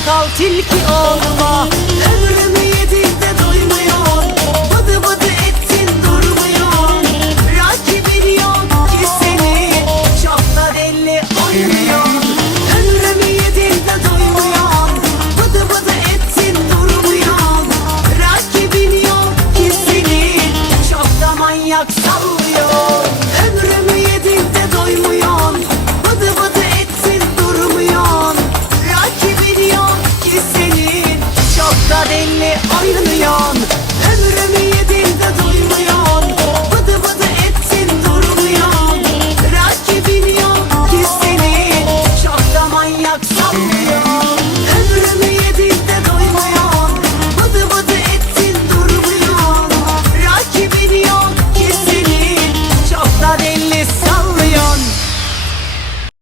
Çabuk al tilki oğluma Ömrümü yedin de doymuyor Bıdı bıdı ettin durmuyor Rakibi yok ki seni Çoklar elli oynuyor Ömrümü yedin de doymuyor Bıdı bıdı ettin durmuyor Rakibin yok ki seni Çok da manyak sallıyor Ömrümü da belli ayrılıyorsun. Ömrümü yedin de doymuyorsun. Vıdı vıdı ettin durmuyorsun. Bırak ki bilmiyorum ki seni Çok da manyak sanmıyorum